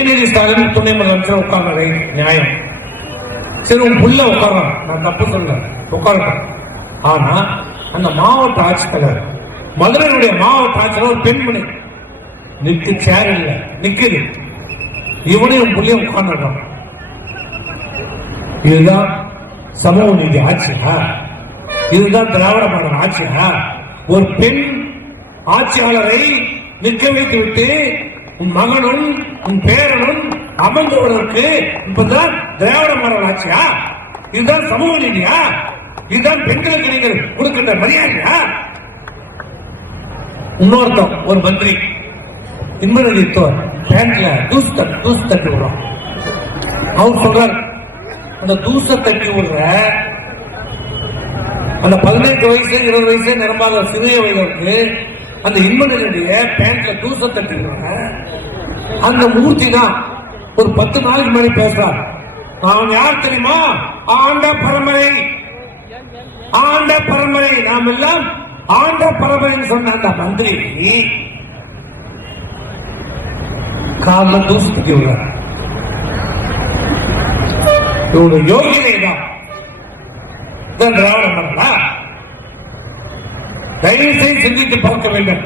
உதயநிதி ஸ்டாலின் துணை முதலமைச்சர் உட்கார்ற நியாயம். சரி, உன் புள்ள உட்காரான், நான் தப்பு சொல்ல உட்காரட்டும். ஆனா அந்த மாவட்ட ஆட்சித்தலைவர், மதுரையுடைய மாவட்ட ஆட்சியர் ஒரு பெண்மணி நிற்கு சேர் இல்ல நிக்குது, இவனையும் புள்ளியும் உட்கார்ந்துடுறான். இதுதான் சமூக நீதி ஆட்சியா? இதுதான் திராவிட மாடல் ஆட்சியா? ஒரு பெண் ஆட்சியாளரை நிற்க வைத்து விட்டு உன் மகனும் உன் பேரனும் அமர்ந்துவதற்கு இப்பதான் திராவிட மாடல் ஆட்சியா? இதுதான் சமூக நீதியா? இதுதான் பெண்களுக்கு நீங்கள் கொடுக்கின்ற மரியாதையா? இன்னொருத்தம் ஒரு மந்திரி இன்மநிதி பேண்ட்ல தூசு தட்டி விடுறோம். அவர் சொல்றார், அந்த தூச தட்டி விடுற அந்த 18 வயசு 20 வயசு நிரம்பாத சிறிய வயதுக்கு அந்த இன்மநிதிய பேண்ட்ல தூச தட்டி விடுற அந்த மூர்த்தி தான் ஒரு 10 நாளுக்கு முன்னாடி பேசுறார். அவன் யார் தெரியுமா? ஆண்ட பரம்பரை, ஆண்ட பரம்பரை, நாம் எல்லாம் ஆண்ட பரம்பரைன்னு சொன்ன அந்த மந்திரி காலில் தூசு தட்டி விடுறார். இவங்க யோகிதை தான் திராவிட மாடலா? தயவு செய்து சிந்தித்து பார்க்க வேண்டும்.